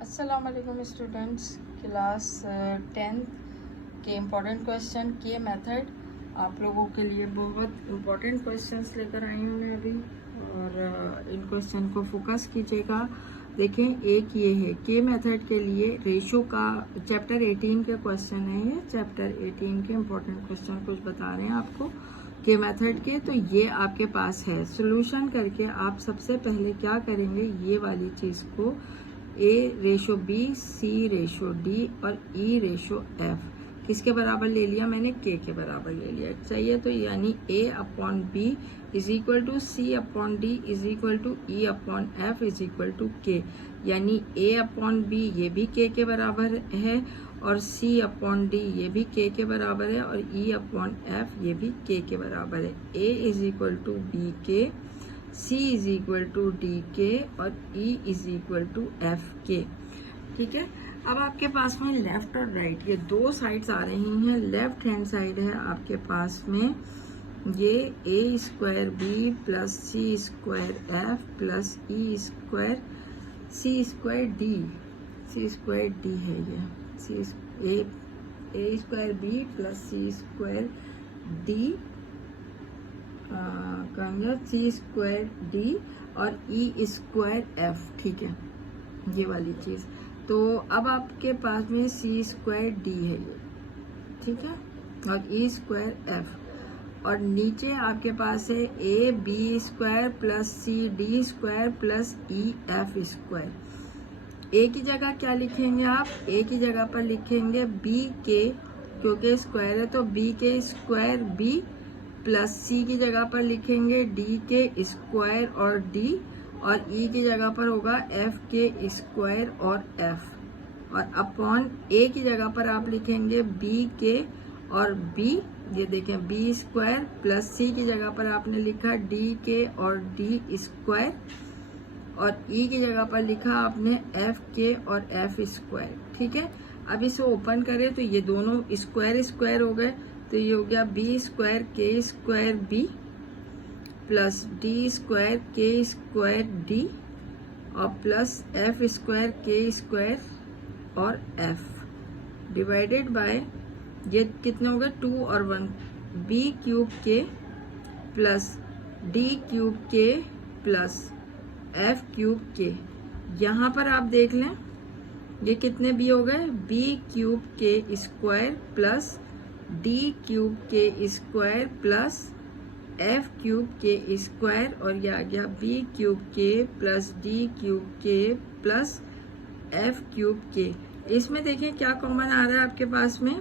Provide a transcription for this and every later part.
अस्सलाम वालेकुम students, class 10th के इम्पोर्टेंट क्वेश्चन के मेथड आप लोगों के लिए बहुत इम्पोर्टेंट क्वेश्चंस लेकर आई हूँ मैं अभी। और इन क्वेश्चन को फोकस कीजिएगा। देखें, एक ये है के मेथड के लिए रेशो का चैप्टर 18 के क्वेश्चन है। ये चैप्टर 18 के इम्पोर्टेंट क्वेश्चन कुछ बता रहे हैं आपको के मेथड के। तो ये आपके पास है सोल्यूशन करके। आप सबसे पहले क्या करेंगे, ये वाली चीज़ को A ratio B, C ratio D और E रेशो F किसके बराबर ले लिया मैंने, K के बराबर ले लिया। चाहिए तो यानी A upon B is equal to C upon D is equal to E upon F is equal to K। यानी A अपॉन B ये भी K के बराबर है और C अपॉन D ये भी K के बराबर है और E अपॉन F ये भी K के बराबर है। A is equal to B K, C is equal to D K और E is equal to F K. ठीक है, अब आपके पास में लेफ्ट और राइट ये दो साइड्स आ रही हैं। लेफ्ट हैंड साइड है आपके पास में ये ए स्क्वायर बी प्लस सी square F plus E square सी स्क्वायर डी, सी स्क्वायर डी है ये ए स्क्वायर बी प्लस सी स्क्वायर डी कहेंगे सी स्क्वायर डी और ई स्क्वायर एफ। ठीक है, ये वाली चीज़। तो अब आपके पास में सी स्क्वायर डी है ये, ठीक है, और ई स्क्वायर एफ। और नीचे आपके पास है A B square plus C D square plus E F square. A की जगह क्या लिखेंगे आप, ए की जगह पर लिखेंगे बी के, क्योंकि स्क्वायर है तो बी के स्क्वायर बी प्लस सी की जगह पर लिखेंगे डी के स्क्वायर और डी और ई की जगह पर होगा एफ के स्क्वायर और एफ। और अपॉन ए की जगह पर आप लिखेंगे बी के और बी, ये देखें बी स्क्वायर प्लस सी की जगह पर आपने लिखा डी के और डी स्क्वायर और ई की जगह पर लिखा आपने एफ के और एफ स्क्वायर। ठीक है, अब इसे ओपन करें तो ये दोनों स्क्वायर स्क्वायर हो गए। तो ये हो गया B square K square B plus D square K square D और plus F square K square और एफ डिवाइडेड बाय ये कितने हो गए 2 और 1 B cube K plus D cube K plus F cube K. यहाँ पर आप देख लें ये कितने बी हो गए, बी क्यूब के स्क्वायर प्लस डी क्यूब के स्क्वायर प्लस एफ क्यूब के स्क्वायर और ये आ गया B cube K plus D cube K plus F cube के। इसमें देखें क्या कॉमन आ रहा है आपके पास में,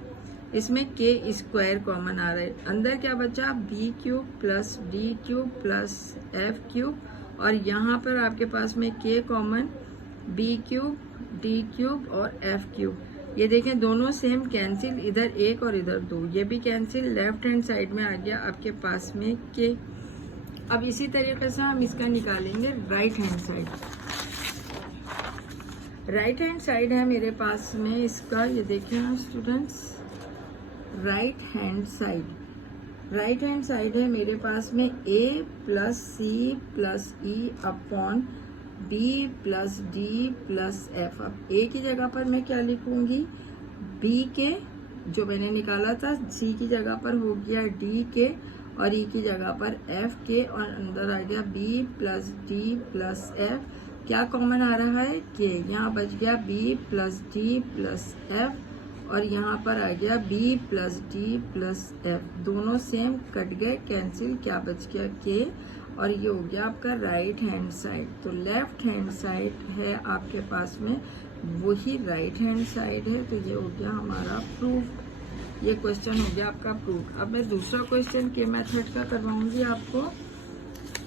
इसमें के स्क्वायर कॉमन आ रहा है। अंदर क्या बचा, B cube plus D cube plus F cube और यहाँ पर आपके पास में K common, B cube D cube और एफ क्यूब। ये देखें दोनों सेम कैंसिल, इधर एक और इधर दो, ये भी कैंसिल। लेफ्ट हैंड साइड में आ गया आपके पास में के। अब इसी तरीके से हम इसका निकालेंगे right hand side. Right hand side है मेरे पास में इसका, ये देखें students, right hand side. Right hand side है मेरे पास में A plus C plus E upon B plus D plus F. अब ए की जगह पर मैं क्या लिखूंगी, बी के जो मैंने निकाला था, सी की जगह पर हो गया डी के और ई की जगह पर एफ के और अंदर आ गया B plus D plus F. क्या कॉमन आ रहा है, के। यहाँ बच गया B plus D plus F और यहाँ पर आ गया B plus D plus F. दोनों सेम कट गए, कैंसिल, क्या बच गया, के। और ये हो गया आपका राइट हैंड साइड। तो लेफ्ट हैंड साइड है आपके पास में, वही राइट हैंड साइड है। तो ये हो गया हमारा प्रूफ, ये क्वेश्चन हो गया आपका प्रूफ। अब मैं दूसरा क्वेश्चन के मेथड का करवाऊंगी आपको।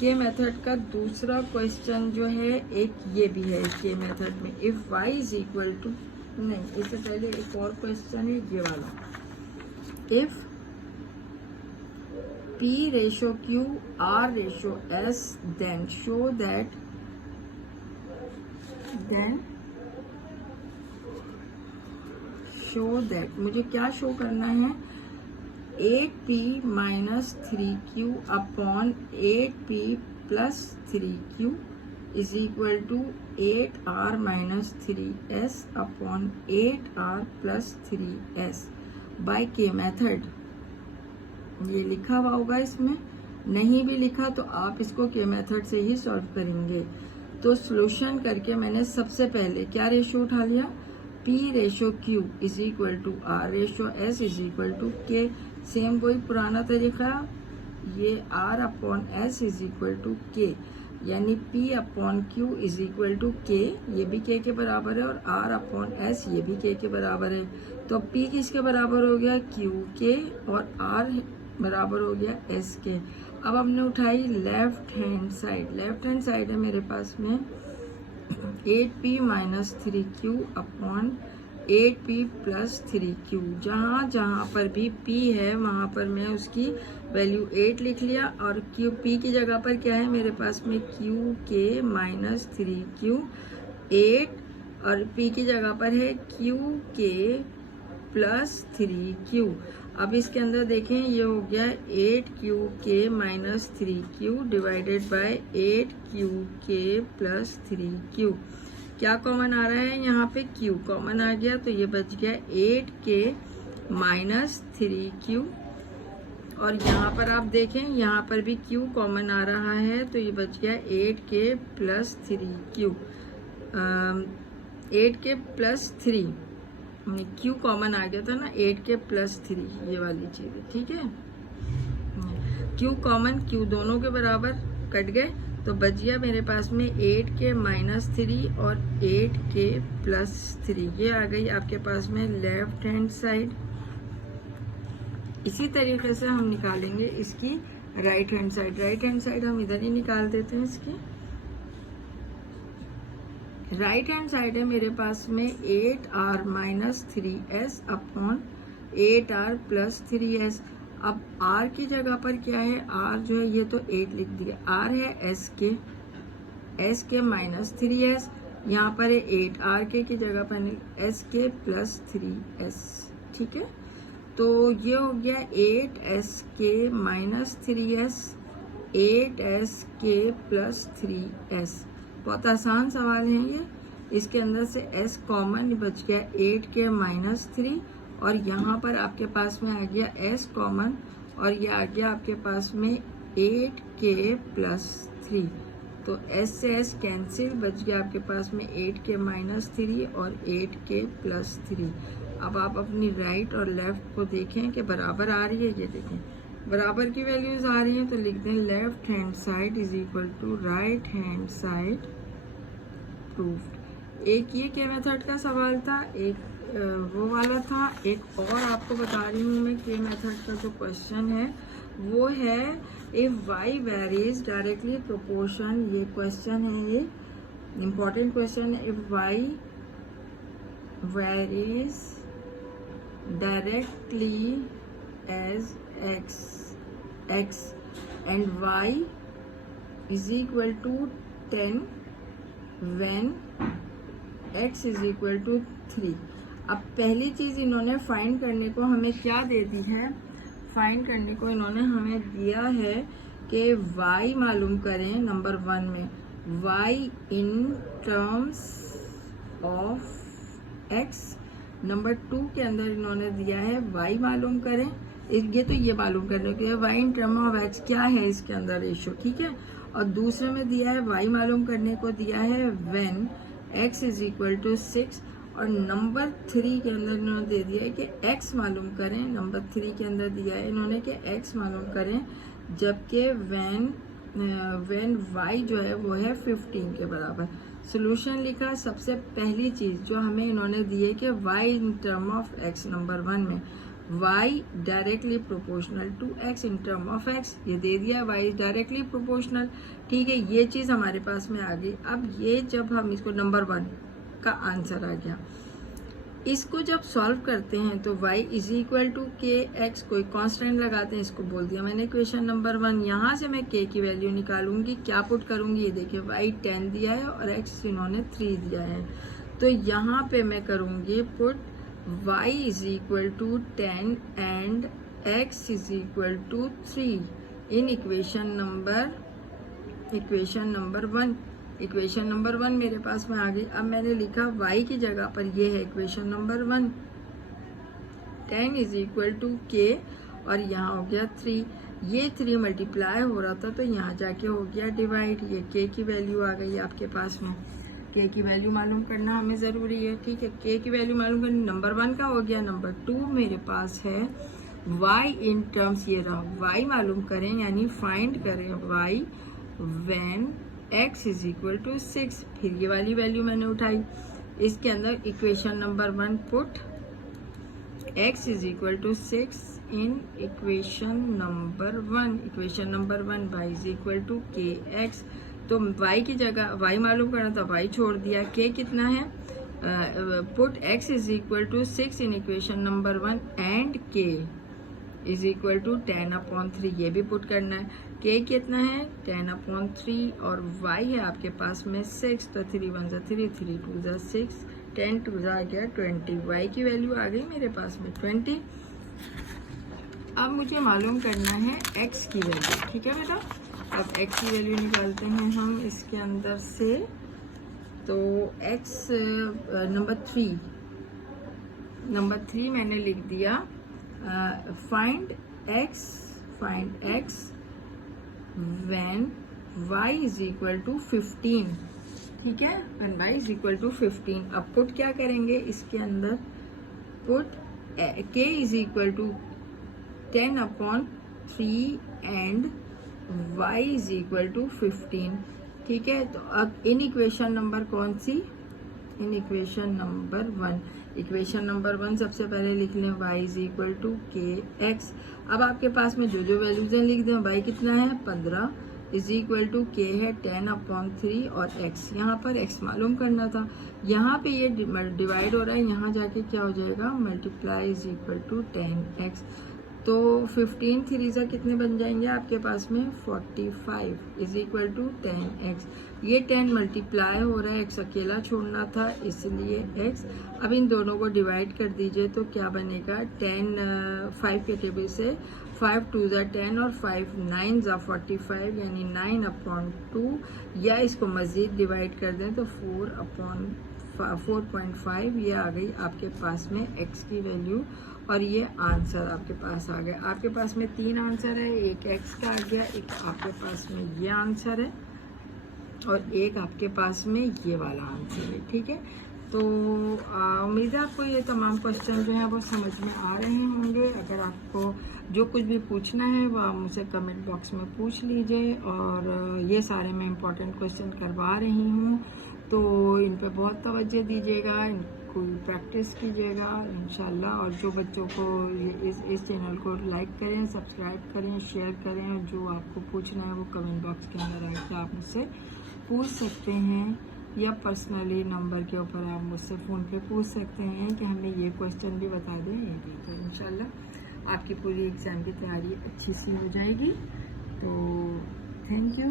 के मेथड का दूसरा क्वेश्चन जो है एक ये भी है के मेथड में, if y is equal to, नहीं इससे पहले एक और क्वेश्चन है ये वाला, if P ratio Q R ratio S then show that मुझे क्या शो करना है, 8P minus 3Q upon 8P plus 3Q is equal to 8r minus 3s upon 8r plus 3s by K method. ये लिखा हुआ होगा, इसमें नहीं भी लिखा तो आप इसको के मेथड से ही सॉल्व करेंगे। तो सॉल्यूशन करके मैंने सबसे पहले क्या रेशो उठा लिया, P ratio Q is equal to R ratio S is equal to K। Same वही पुराना तरीका, ये R upon S is equal to K, यानी P upon Q is equal to K, ये भी K के बराबर है, और R अपॉन S ये भी K के बराबर है। तो P किसके बराबर हो गया, Q के, और R बराबर हो गया S के। अब हमने उठाई left hand side, left hand side है मेरे पास में 8p minus 3q upon 8p plus 3q। जहाँ जहाँ पर भी p है वहाँ पर मैं उसकी वैल्यू 8 लिख लिया, और p की जगह पर क्या है मेरे पास में q के माइनस 3q 8, और p की जगह पर है q के प्लस 3q। अब इसके अंदर देखें, ये हो गया 8q के minus 3q divided by 8q के प्लस 3q। क्या कॉमन आ रहा है, यहाँ पे q कॉमन आ गया, तो ये बच गया 8k माइनस 3q, और यहाँ पर आप देखें यहाँ पर भी q कॉमन आ रहा है, तो ये बच गया 8k plus 3q, 8k plus 3, q common आ गया था ना, 8k प्लस 3, ये वाली चीज़ है, ठीक है। q कॉमन, q दोनों के बराबर कट गए, तो बच गया मेरे पास में 8k माइनस 3 और 8k प्लस 3। ये आ गई आपके पास में लेफ्ट हैंड साइड। इसी तरीके से हम निकालेंगे इसकी right hand side. Right hand side हम इधर ही निकाल देते हैं इसकी। राइट हैंड साइड है मेरे पास में 8r minus 3s upon 8r plus 3s। अब r की जगह पर क्या है, r जो है ये तो 8 लिख दिया, r है s के माइनस 3s, यहाँ पर है 8r की जगह पर s के प्लस 3s, ठीक है। तो ये हो गया 8s के माइनस 3s 8s के प्लस 3s। बहुत आसान सवाल है ये। इसके अंदर से s कॉमन बच गया 8k माइनस 3, और यहाँ पर आपके पास में आ गया s कॉमन, और ये आ गया आपके पास में 8k प्लस 3। तो s से s कैंसिल, बच गया आपके पास में 8k माइनस 3 और 8k प्लस 3। अब आप अपनी राइट और लेफ्ट को देखें कि बराबर आ रही है। ये देखें बराबर की वैल्यूज आ रही हैं, तो लिख दें left hand side is equal to right hand side proved. एक ये के मेथड का सवाल था, एक वो वाला था। एक और आपको बता रही हूँ मैं, के मेथड का जो क्वेश्चन है वो है if y varies directly proportion. ये क्वेश्चन है, ये इम्पोर्टेंट क्वेश्चन है। If y varies directly as x and y is equal to 10 when x is equal to 3। अब पहली चीज इन्होंने फाइंड करने को हमें क्या दे दी है, फाइंड करने को इन्होंने हमें दिया है कि y मालूम करें नंबर 1 में, y in terms of x। Number 2 के अंदर इन्होंने दिया है y मालूम करें, ये तो ये मालूम करने के लिए y in term of x क्या है इसके अंदर रेशो, ठीक है। और दूसरे में दिया है y मालूम करने को दिया है when x is equal to 6, और नंबर 3 के अंदर इन्होंने दे दिया है कि x मालूम करें। नंबर 3 के अंदर दिया है इन्होंने कि x मालूम करें, जबकि when y जो है वो है 15 के बराबर। सोल्यूशन लिखा, सबसे पहली चीज जो हमें इन्होंने दी है कि y in term of x, number 1 में y directly proportional to x in term of x, ये दे दिया y डायरेक्टली प्रोपोर्शनल, ठीक है। ये चीज हमारे पास में आ गई। अब ये जब हम इसको नंबर 1 का आंसर आ गया, इसको जब सॉल्व करते हैं तो y इज इक्वल टू के एक्स, कोई कांस्टेंट लगाते हैं, इसको बोल दिया मैंने इक्वेशन नंबर 1। यहाँ से मैं k की वैल्यू निकालूंगी, क्या पुट करूंगी, ये देखिए y 10 दिया है और x इन्होंने 3 दिया है, तो यहाँ पे मैं करूंगी put y is equal to 10 and x is equal to 3 in equation number 1। Equation number 1 मेरे पास में आ गई। अब मैंने लिखा y की जगह पर ये है equation number 1, 10 is equal to k और यहाँ हो गया 3। ये 3 मल्टीप्लाई हो रहा था तो यहाँ जाके हो गया डिवाइड। ये k की वैल्यू आ गई आपके पास में। k की वैल्यू मालूम करना हमें ज़रूरी है, ठीक है। k की वैल्यू मालूम करनी, नंबर 1 का हो गया। नंबर 2 मेरे पास है y इन टर्म्स, ये रहा y मालूम करें, यानी फाइंड करें y when x is equal to 6। फिर ये वाली वैल्यू मैंने उठाई, इसके अंदर equation number 1 put x is equal to 6 in equation number 1। Equation number 1 y is equal to kx। तो y की जगह y मालूम करना था, y छोड़ दिया। k कितना है, put x is equal to 6 in equation number 1 and k is equal to 10/3, ये भी पुट करना है। k कितना है 10/3 और y है आपके पास में 6, तो 3 1 जा 3, 3 2 जा 6, 10 2 जा गया 20। y की वैल्यू आ गई मेरे पास में 20। अब मुझे मालूम करना है x की वैल्यू, ठीक है बेटा। अब x की वैल्यू निकालते हैं हम इसके अंदर से। तो x नंबर 3 मैंने लिख दिया, find x when y is equal to 15, ठीक है। When y is equal to 15। अब पुट क्या करेंगे इसके अंदर, put k is equal to 10/3 and y is equal to 15, ठीक है। तो अब इन इक्वेशन नंबर कौन सी, in equation number 1। Equation number 1 सबसे पहले लिख लें y is equal to kx। अब आपके पास में जो जो वैल्यूज हैं लिख दें। y कितना है 15 इज इक्वल टू k है 10/3 और x, यहाँ पर x मालूम करना था। यहाँ पे ये डिवाइड हो रहा है, यहाँ जाके क्या हो जाएगा multiply is equal to 10x। तो 15 3 कितने बन जाएंगे आपके पास में 45 इज इक्वल टू 10x। ये 10 मल्टीप्लाई हो रहा है, x अकेला छोड़ना था इसलिए x। अब इन दोनों को डिवाइड कर दीजिए तो क्या बनेगा 10 5 के टेबल से 5 2 जा 10 और 5 9 जा 45 यानी 9/2, या इसको मज़ीद डिवाइड कर दें तो 4/4.5। ये आ गई आपके पास में x की वैल्यू और ये आंसर आपके पास आ गया। आपके पास में 3 आंसर है, एक x का आ गया, एक आपके पास में ये आंसर है और एक आपके पास में ये वाला आंसर है, ठीक है। तो उम्मीद है आपको ये तमाम क्वेश्चन जो हैं वो समझ में आ रहे होंगे। अगर आपको जो कुछ भी पूछना है वो आप मुझसे कमेंट बॉक्स में पूछ लीजिए। और ये सारे मैं इम्पोर्टेंट क्वेश्चन करवा रही हूँ, तो इन पे बहुत तवज्जो दीजिएगा, इनको प्रैक्टिस कीजिएगा इंशाल्लाह। और जो बच्चों को इस चैनल को लाइक करें, सब्सक्राइब करें, शेयर करें, और जो आपको पूछना है वो कमेंट बॉक्स के अंदर आके आप मुझसे पूछ सकते हैं, या पर्सनली नंबर के ऊपर आप मुझसे फ़ोन पे पूछ सकते हैं कि हमें ये क्वेश्चन भी बता दें, ये भी। तो इंशाल्लाह आपकी पूरी एग्ज़ाम की तैयारी अच्छी सी हो जाएगी। तो थैंक यू।